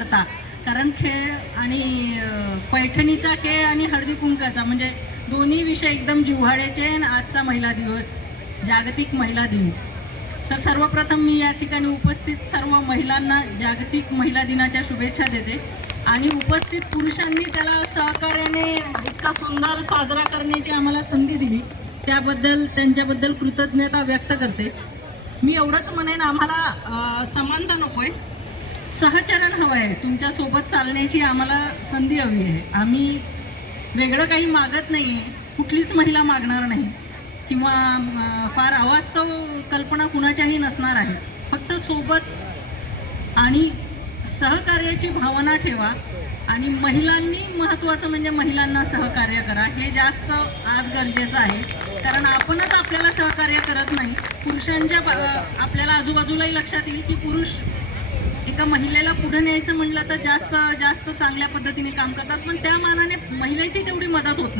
करता कारण खेळ आणि पैठणीचा खेळ आणि हळदी कुंकाचा म्हणजे दोन्ही विषय एकदम जिव्हाळ्याचे आणि आजचा महिला दिवस जागतिक महिला दिन. तर सर्वप्रथम मी या ठिकाणी उपस्थित सर्व महिलांना जागतिक महिला दिनाच्या शुभेच्छा देते. आणि उपस्थित पुरुषांनी त्याला सहकार्याने इतका सुंदर साजरा करण्याची आम्हाला संधी दिली. त्याबद्दल त्यांच्याबद्दल कृतज्ञता व्यक्त करते. मी एवढंच म्हणेन आम्हाला समानता नको आहे सहचरण हवं आहे तुमच्यासोबत चालण्याची आम्हाला संधी हवी आहे. आम्ही वेगळं काही मागत नाही आहे कुठलीच महिला मागणार नाही. किंवा फार अवास्तव कल्पना कुणाच्याही नसणार आहे. फक्त सोबत आणि सहकार्याची भावना ठेवा आणि महिलांनी महत्त्वाचं म्हणजे महिलांना सहकार्य करा. हे जास्त आज गरजेचं आहे. कारण आपणच आपल्याला सहकार्य करत नाही. पुरुषांच्या आपल्याला आजूबाजूलाही लक्षात येईल की पुरुष एका महिलेला पुढे न्यायचं म्हटलं तर जास्त जास्त चांगल्या पद्धतीने काम करतात. पण त्या मानाने महिलेची तेवढी मदत होत